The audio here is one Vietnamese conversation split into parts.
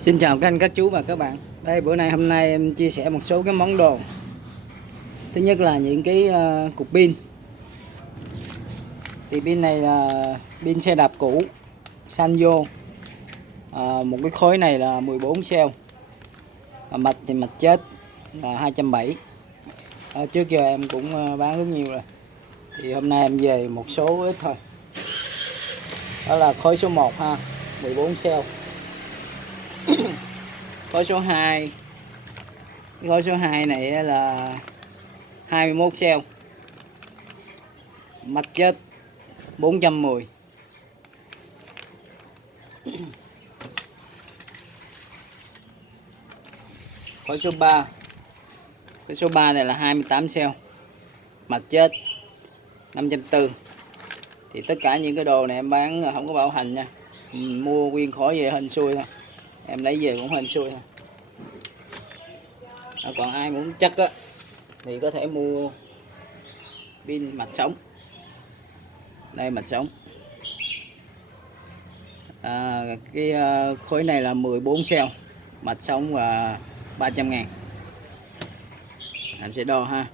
Xin chào các anh, các chú và các bạn. Đây, hôm nay em chia sẻ một số cái món đồ. Thứ nhất là những cái cục pin. Thì pin này là pin xe đạp cũ Sanyo. Một cái khối này là 14 cell. Mạch thì mạch chết là 270. Trước giờ em cũng bán rất nhiều rồi. Thì hôm nay em về một số ít thôi. Đó là khối số 1 ha, 14 cell. Khối số 2. Gói số 2 này là 21 cell. Mạch chết 410. Gói số 3. Cái số 3 này là 28 cell. Mạch chết 540. Thì tất cả những cái đồ này em bán không có bảo hành nha. Mua nguyên khối về hên xui thôi. Em lấy về cũng hên xui thôi. Còn ai muốn chắc á thì có thể mua pin mạch sống. Đây, mạch sống. Cái khối này là 14 cell, mạch sống và 300.000. Em sẽ đo ha.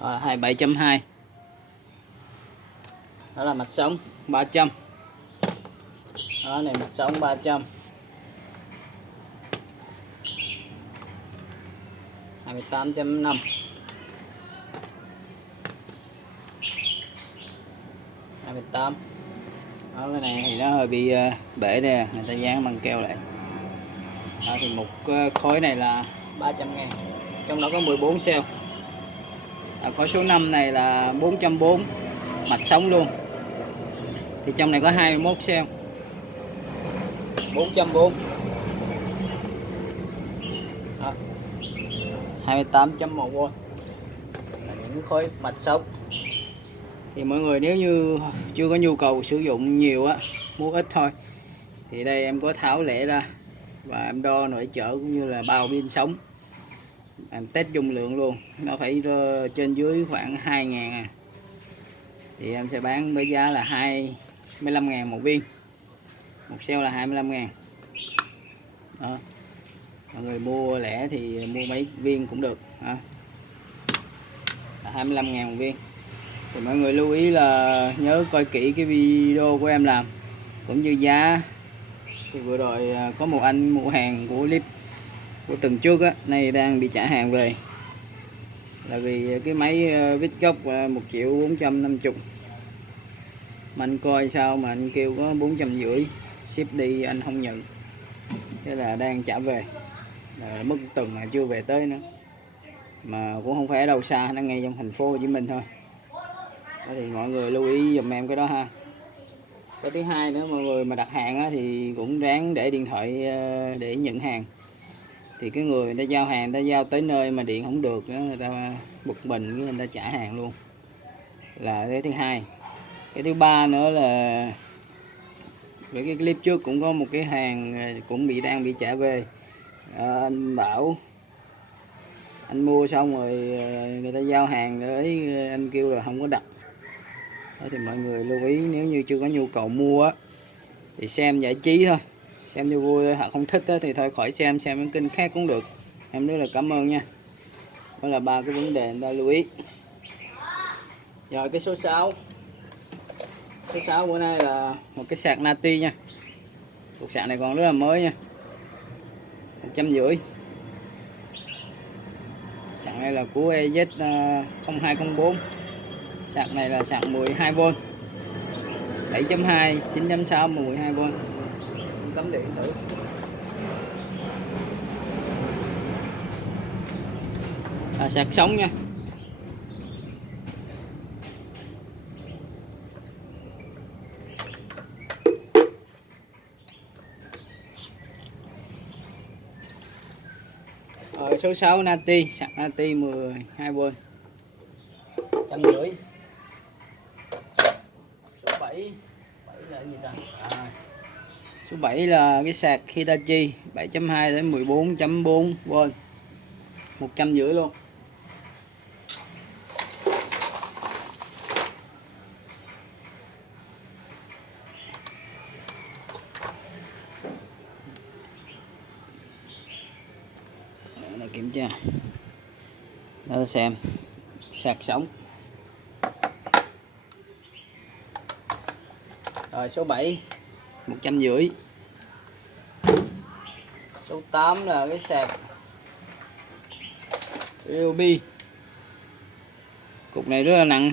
Rồi, 27.2. Đó là mạch sống 300. Đó này, mạch sống 300. 28.5. 28. Đó, cái này thì nó hơi bị bể nè, người ta dán băng keo lại. Đó, thì một khối này là 300.000. Trong đó có 14 cell. Khối số 5 này là 440, mạch sống luôn. Thì trong này có 21 cell, 440. 28.1V là những khối mạch sống. Thì mọi người nếu như chưa có nhu cầu sử dụng nhiều á, mua ít thôi, thì đây em có tháo lẻ ra và em đo nội chở cũng như là bao pin sống. Em test dung lượng luôn, nó phải trên dưới khoảng 2.000 à. Thì em sẽ bán với giá là 25.000 một viên. Một cell là 25.000. Đó. Mọi người mua lẻ thì mua mấy viên cũng được ha. 25.000 một viên. Thì mọi người lưu ý là nhớ coi kỹ cái video của em làm cũng như giá. Thì vừa rồi có một anh mua hàng của clip của tuần trước á, nay đang bị trả hàng về là vì cái máy vít gốc 1.450.000. Mà anh coi sao mà anh kêu có 450, ship đi anh không nhận. Thế là đang trả về, mất tuần mà chưa về tới nữa, mà cũng không phải ở đâu xa, nó ngay trong thành phố Hồ Chí Minh thôi. Đó, thì mọi người lưu ý giùm em cái đó ha. Cái thứ hai nữa, mọi người mà đặt hàng á, thì cũng ráng để điện thoại để nhận hàng. Thì cái người ta giao hàng, người ta giao tới nơi mà điện không được nữa, người ta bực mình, người ta trả hàng luôn, là cái thứ hai. Cái thứ ba nữa là với cái clip trước cũng có một cái hàng cũng đang bị trả về. Anh bảo anh mua xong rồi người ta giao hàng đấy, anh kêu là không có đặt. Đó, thì mọi người lưu ý nếu như chưa có nhu cầu mua á, thì xem giải trí thôi, xem cho vui thôi, hoặc không thích á, thì thôi khỏi xem những kênh khác cũng được. Em rất là cảm ơn nha. Đó là ba cái vấn đề người ta lưu ý. Rồi cái số 6. Số 6 bữa nay là một cái sạc Nati nha. Cục sạc này còn rất là mới nha, 150. Sạc này là của EZ0204. Sạc này là sạc 12V, 7.2, 9.6 mà 12V. Cắm điện thử. Sạc sống nha. Rồi số 6 Nati, sạc Nati 12V, 150. Số 7 là gì ta? Số 7 là cái sạc Hitachi 7.2 đến 14.4V, 150 luôn. Để kiểm tra, để xem sạc sống. Rồi số 7 150. Số 8 là cái sạc Ryobi. Cục này rất là nặng,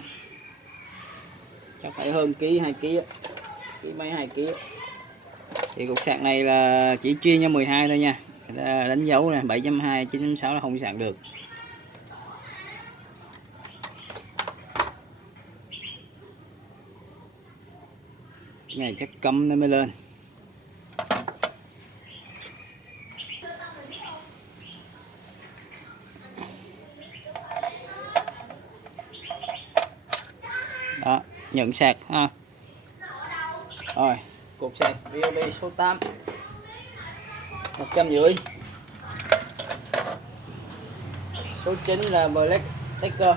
chắc phải hơn ký 2 ký, ký mấy 2 ký. Thì cục sạc này là chỉ chuyên cho 12 thôi nha, người ta đánh dấu nè 7.2 9.6 là không sạc được. Cái này chắc cắm nó mới lên. Đó, nhận sạc ha. Rồi, cục sạc Ryobi số 8 150. Số 9 là Black Laker.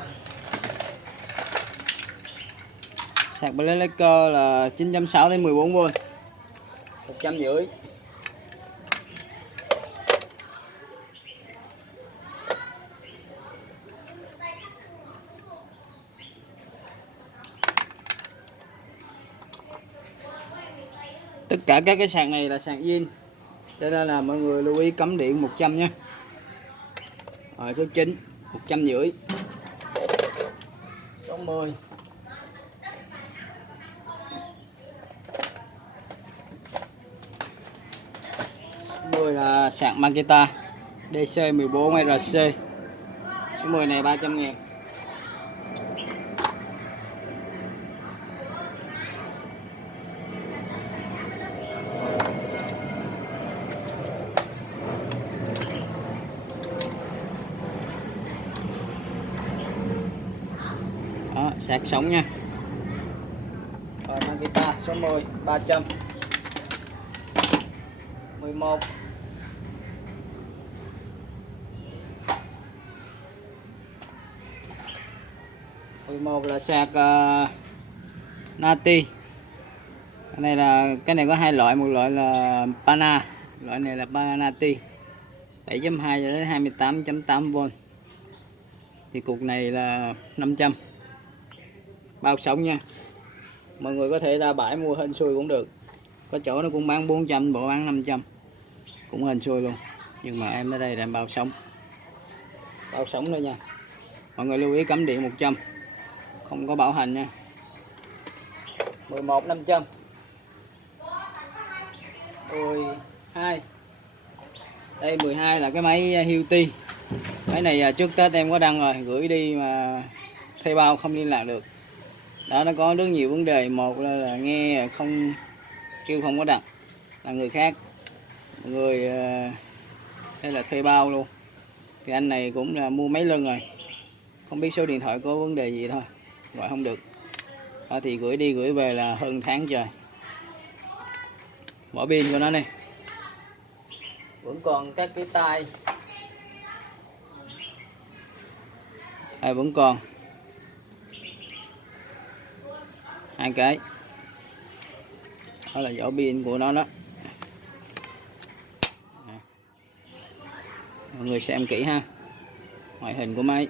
Sạc Black Laker là 9.6 đến 14V, 150. Tất cả các cái sạc này là sạc zin, cho nên là mọi người lưu ý cắm điện 100 nhé. Rồi số 9 150. Số 10 là sạc Makita DC14RC. Số 10 này 300.000. Đó, sạc sống nha. Rồi Makita số 10 300. 11 11 là sạc Nati. Cái này có hai loại, một loại là Pana, loại này là Pana Nati 7.2 đến 28.8V. Thì cục này là 500, bao sống nha. Mọi người có thể ra bãi mua hên xui cũng được, có chỗ nó cũng bán 400, bộ bán 500 cũng hên xui luôn. Nhưng mà em ở đây là em bao sống, bao sống thôi nha. Mọi người lưu ý cắm điện 100, không có bảo hành nha. 11 500. 12 đây 12 là cái máy Hilti. Máy này trước Tết em có đăng rồi, gửi đi mà thuê bao không liên lạc được. Đó, nó có rất nhiều vấn đề. Một là nghe không, kêu không có đặt là người khác, người đây là thuê bao luôn. Thì anh này cũng là mua mấy lần rồi, không biết số điện thoại có vấn đề gì thôi, gọi không được. Đó, thì gửi đi gửi về là hơn tháng trời. Bỏ pin của nó này, vẫn còn các cái tay vẫn còn 2 cái. Đó là vỏ pin của nó đó. Mọi người xem kỹ ha, ngoại hình của máy.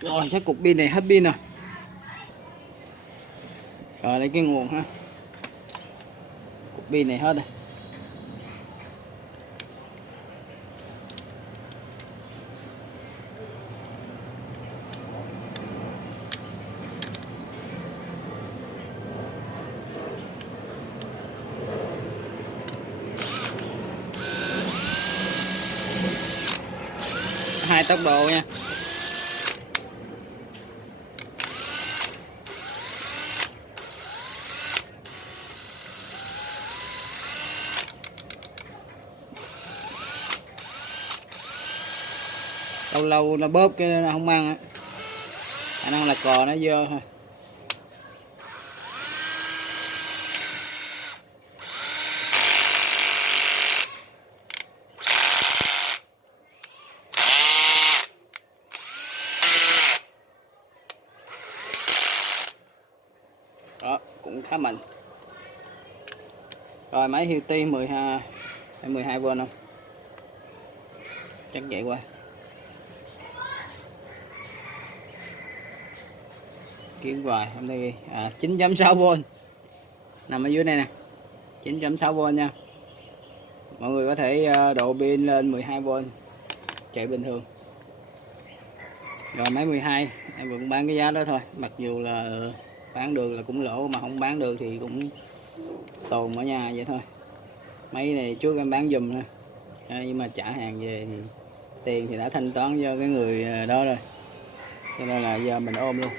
Rồi chắc cục pin này hết pin rồi. Rồi lấy cái nguồn ha. Cục pin này hết rồi. 2 tốc độ nha. Lâu lâu nó bóp cái nó không ăn á, khả năng là cò nó dơ thôi. Đó, cũng khá mạnh. Rồi máy Hilti 12V không? Chắc vậy qua. Kiếm hoài hôm nay 9.6V nằm ở dưới này nè, 9.6V nha. Mọi người có thể độ pin lên 12V chạy bình thường. Rồi máy 12 em vẫn bán cái giá đó thôi, mặc dù là bán được là cũng lỗ, mà không bán được thì cũng tồn ở nhà vậy thôi. Máy này trước em bán giùm nè, nhưng mà trả hàng về thì tiền thì đã thanh toán cho cái người đó rồi, cho nên là giờ mình ôm luôn.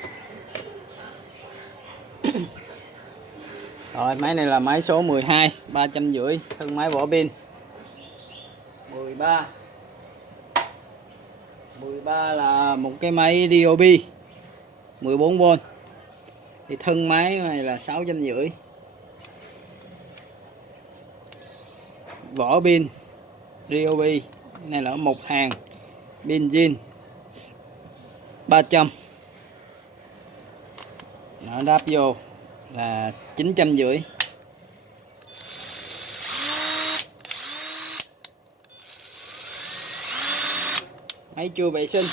Rồi máy này là máy số 12, 350, thân máy vỏ pin 13 là một cái máy Ryobi 14V. Thì thân máy này là 650. Vỏ pin Ryobi này là một hàng, pin zin 300. Nó đáp vô là 950. Máy chưa vệ sinh.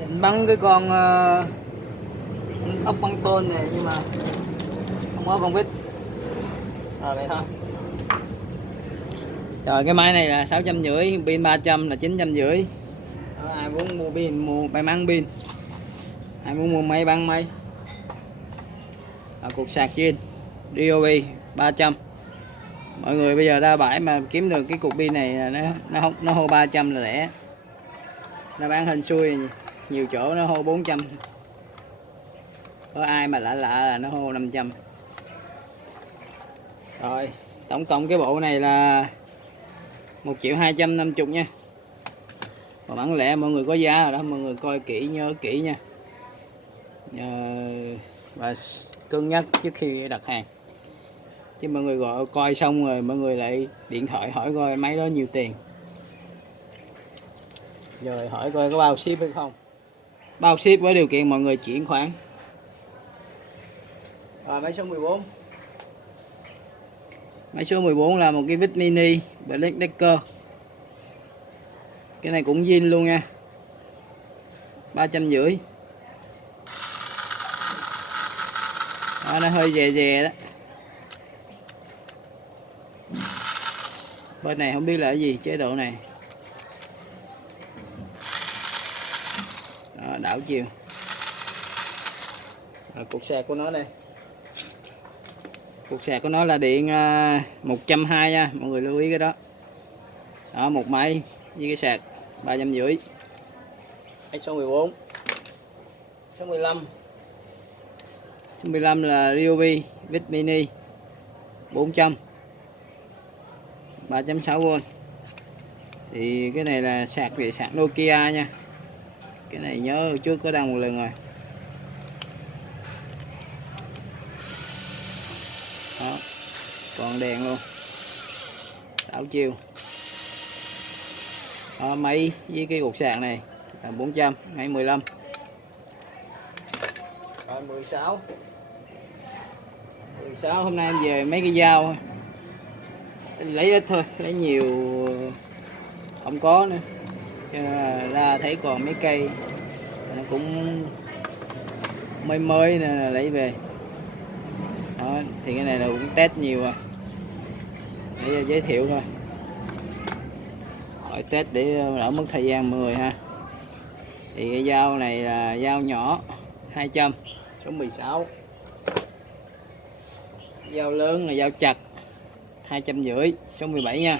Định bắn cái con ốc băng tôn này nhưng mà không có con vít. Rồi vậy thôi. Rồi cái máy này là 650, pin 300 là 950. Ai muốn mua pin, mua máy bắn pin, ai muốn mua máy bắn máy, cục sạc zin Ryobi 300. Mọi người bây giờ ra bãi mà kiếm được cái cục pin này nó hô 300 là lẻ. Nó bán hên xui, nhiều chỗ nó hô 400. Có ai mà lạ là nó hô 500. Rồi tổng cộng cái bộ này là 1.250.000 nha. Còn bán lẻ mọi người có giá rồi đó, mọi người coi kỹ, nhớ kỹ nha. Và cân nhắc trước khi đặt hàng, chứ mọi người gọi coi xong rồi mọi người lại điện thoại hỏi coi máy đó nhiều tiền, rồi hỏi coi có bao ship hay không. Bao ship với điều kiện mọi người chuyển khoản. Rồi máy số 14. Máy số 14 là một cái vít mini Black Decker. Cái này cũng zin luôn nha, 350. Đó, nó hơi dè dè đó. Bên này không biết là cái gì, chế độ này. Đó, đảo chiều. Cục sạc của nó đây. Cục sạc của nó là điện 120 nha, mọi người lưu ý cái đó. Đó, một máy với cái sạc 350. Máy số 14. Số 15. Số 15 là Ryobi vít mini 400 3.6V. Thì cái này là sạc về sạc Nokia nha. Cái này nhớ trước có đăng một lần rồi. Đó, còn đèn luôn, đảo chiều. Đó, máy với cái cục sạc này là 400, ngay 15. Rồi 16 hôm nay em về mấy cái dao lấy ít thôi, lấy nhiều không có nữa, cho nên ra thấy còn mấy cây nó cũng mới mới nên là lấy về. Đó, thì cái này là cũng test nhiều à, để giới thiệu thôi, hỏi test để đỡ mất thời gian mọi người ha. Thì cái dao này là dao nhỏ 200 số 16, dao lớn là dao chặt 250 số 17 nha.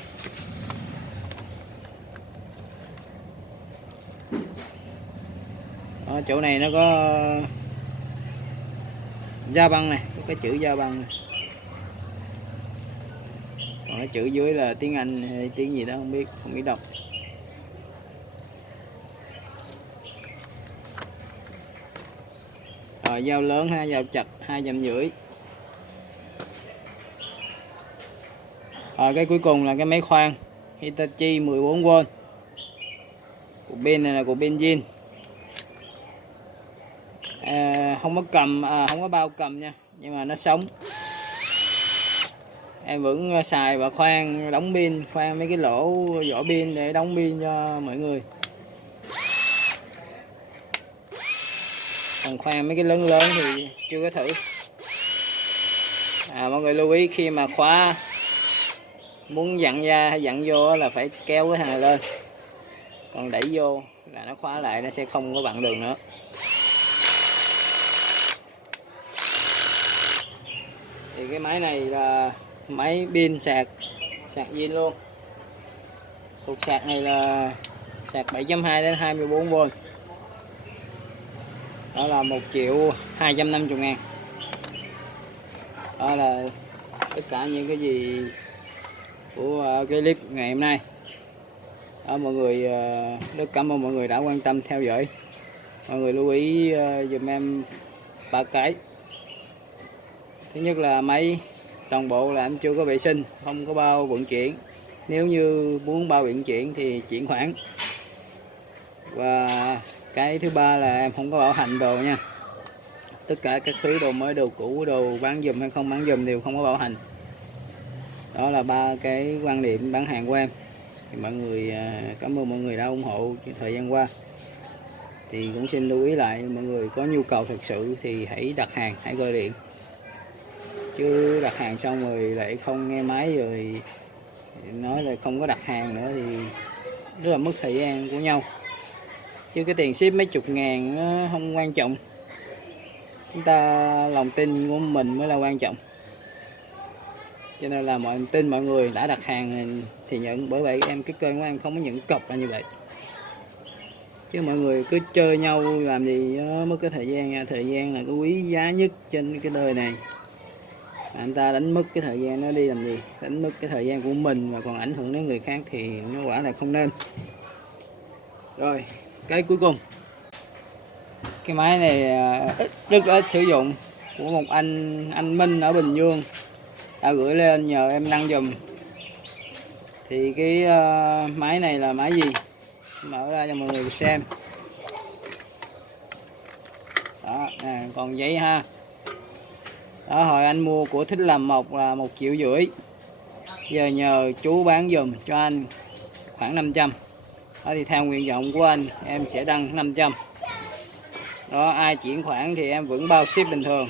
Đó, chỗ này nó có dao băng này, có cái chữ dao băng này. Còn cái chữ dưới là tiếng Anh hay tiếng gì đó không biết đọc. Rồi dao lớn ha, dao chặt 250. Rồi cái cuối cùng là cái máy khoan Hitachi 14V. Cục pin này là cục pin zin. Không có cầm, không có bao cầm nha, nhưng mà nó sống. Em vẫn xài và khoan đóng pin, khoan mấy cái lỗ vỏ pin để đóng pin cho mọi người. Còn khoan mấy cái lớn lớn thì chưa có thử. Mọi người lưu ý khi mà khóa muốn dặn ra hay dặn vô là phải kéo cái thằng này lên, còn đẩy vô là nó khóa lại, nó sẽ không có vặn đường nữa. Thì cái máy này là máy pin sạc zin luôn. Cục sạc này là sạc 7.2 đến 24V. Đó là 1.250.000. Đó là tất cả những cái gì của cái clip ngày hôm nay. Đó, mọi người rất cảm ơn mọi người đã quan tâm theo dõi. Mọi người lưu ý dùm em 3 cái. Thứ nhất là máy toàn bộ là em chưa có vệ sinh, không có bao vận chuyển. Nếu như muốn bao vận chuyển thì chuyển khoản. Và cái thứ ba là em không có bảo hành đồ nha. Tất cả các thứ đồ mới, đồ cũ, đồ bán giùm hay không bán giùm đều không có bảo hành. Đó là 3 cái quan điểm bán hàng của em. Thì mọi người cảm ơn mọi người đã ủng hộ thời gian qua. Thì cũng xin lưu ý lại, mọi người có nhu cầu thực sự thì hãy đặt hàng, hãy gọi điện. Chứ đặt hàng xong rồi lại không nghe máy rồi nói là không có đặt hàng nữa thì rất là mất thời gian của nhau. Chứ cái tiền ship mấy chục ngàn nó không quan trọng. Chúng ta lòng tin của mình mới là quan trọng. Cho nên là tin mọi người đã đặt hàng thì nhận. Bởi vậy cái kênh của em không có những cọc là như vậy. Chứ mọi người cứ chơi nhau làm gì đó, mất cái thời gian nha. Thời gian là cái quý giá nhất trên cái đời này. Anh ta đánh mất cái thời gian nó đi làm gì, đánh mất cái thời gian của mình mà còn ảnh hưởng đến người khác thì nó quả là không nên. Rồi cái cuối cùng, cái máy này rất ít sử dụng, của một anh Minh ở Bình Dương đã gửi lên nhờ em đăng dùm. Thì cái máy này là máy gì, mở ra cho mọi người xem. Đó nè, còn giấy ha. Đó, hồi anh mua của Thích Làm Mộc là 1,5 triệu. Giờ nhờ chú bán dùm cho anh khoảng 500. Đó thì theo nguyện vọng của anh em sẽ đăng 500. Đó, ai chuyển khoản thì em vẫn bao ship bình thường.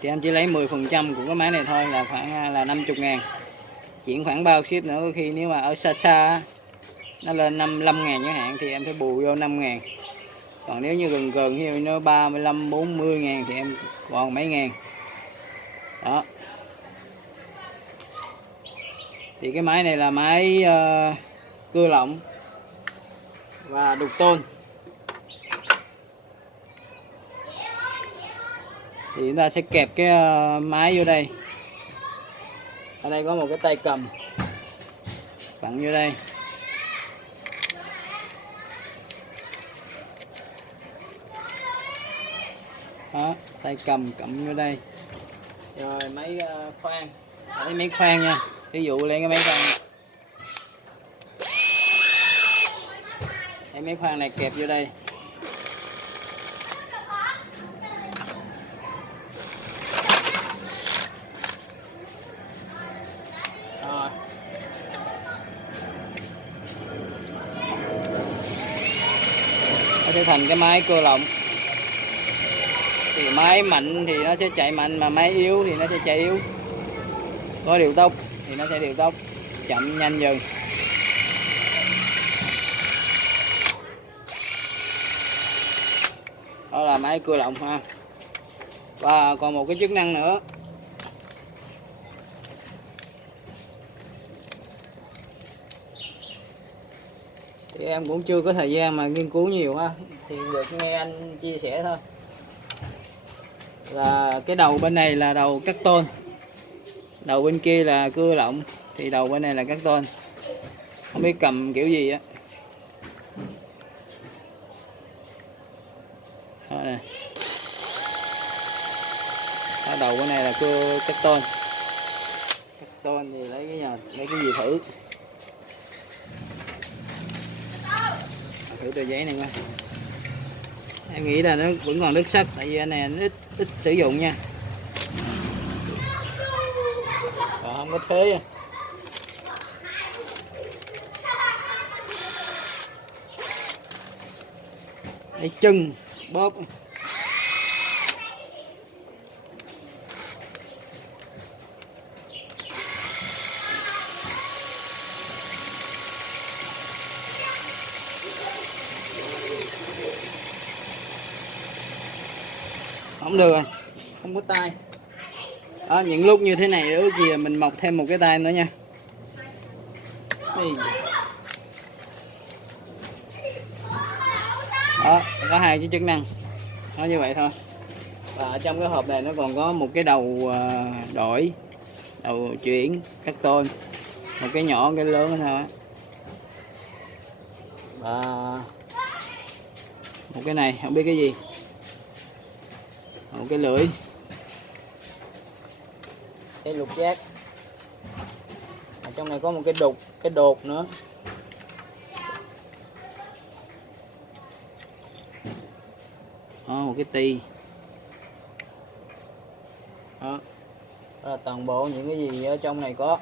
Thì em chỉ lấy 10% của cái máy này thôi, là khoảng là 50.000. Chuyển khoản bao ship nữa, có khi nếu mà ở xa xa nó lên 55.000 chẳng hạn thì em phải bù vô 5.000. Còn nếu như gần gần như nó 35-40.000 thì em còn mấy ngàn. Đó. Thì cái máy này là máy cưa lọng và đục tôn. Thì chúng ta sẽ kẹp cái máy vô đây. Ở đây có một cái tay cầm vặn vô đây. Đó, tay cầm cắm vô đây. Rồi máy khoan, lấy máy khoan nha, ví dụ lên cái máy khoan này. Cái máy khoan này kẹp vô đây. Rồi. Nó sẽ thành cái máy cưa lộng. Thì máy mạnh thì nó sẽ chạy mạnh, mà máy yếu thì nó sẽ chạy yếu. Có điều tốc thì nó sẽ điều tốc, chậm nhanh dần. Đó là máy cưa lộng ha. Và còn một cái chức năng nữa. Thì em cũng chưa có thời gian mà nghiên cứu nhiều ha, thì được nghe anh chia sẻ thôi. Là cái đầu bên này là đầu cắt tôn, đầu bên kia là cưa lộng, thì đầu bên này là cắt tôn. Không biết cầm kiểu gì á. Đó này. Đó, đầu bên này là cưa cắt tôn. Cắt tôn thì lấy cái gì thử. Thử tờ giấy này coi. Em nghĩ là nó vẫn còn đất sắt, tại vì anh này nó ít sử dụng nha. Còn không có thế. Lấy chân bóp. Không được rồi, không có tay. Đó, những lúc như thế này ước gì mình mọc thêm một cái tay nữa nha. Đó, có hai cái chức năng. Nó như vậy thôi. Và ở trong cái hộp này nó còn có một cái đầu đổi, đầu chuyển, cắt tôn, một cái nhỏ cái lớn thôi. Và một cái này không biết cái gì, một cái lưỡi, cái lục giác. Ở trong này có một cái đột nữa. Đó, một cái tì. Đó. Đó là toàn bộ những cái gì ở trong này có.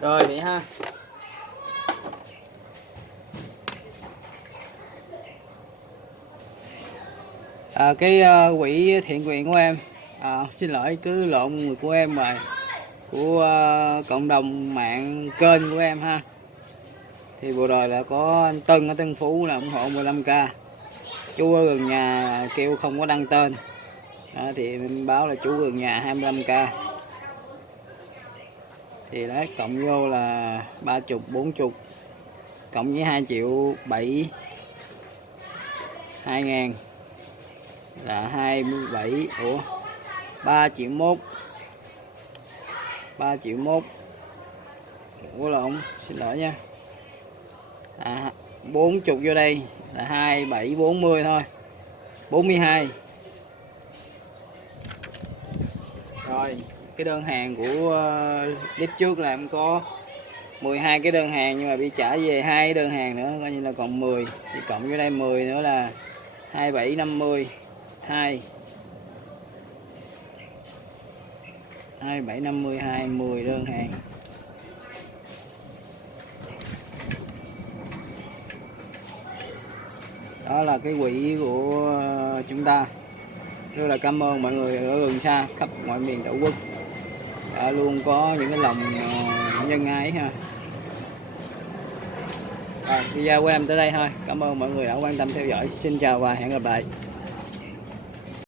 Rồi vậy ha. Cái quỹ thiện nguyện của em, xin lỗi cứ lộn người của em rồi, của cộng đồng mạng kênh của em ha. Thì vừa rồi là có anh Tân ở Tân Phú là ủng hộ 15k. Chú ở gần nhà kêu không có đăng tên. Đó, thì em báo là chú gần nhà 25k. Thì đấy cộng vô là 30, 40, cộng với 2 triệu 7 2 ngàn là 27. Ủa 3 triệu 1, 3 triệu 1. Ủa lộn, xin lỗi nha. 40 vô đây là 27 40 thôi, 42. Rồi cái đơn hàng của clip trước là em có 12 cái đơn hàng, nhưng mà bị trả về 2 đơn hàng nữa, coi như là còn 10. Thì cộng vô đây 10 nữa là 27 50 2 27 52 10 đơn hàng. Đó là cái quỹ của chúng ta. Rất là cảm ơn mọi người ở gần xa khắp mọi miền tổ quốc đã luôn có những cái lòng nhân ái ha. Video của em tới đây thôi. Cảm ơn mọi người đã quan tâm theo dõi. Xin chào và hẹn gặp lại.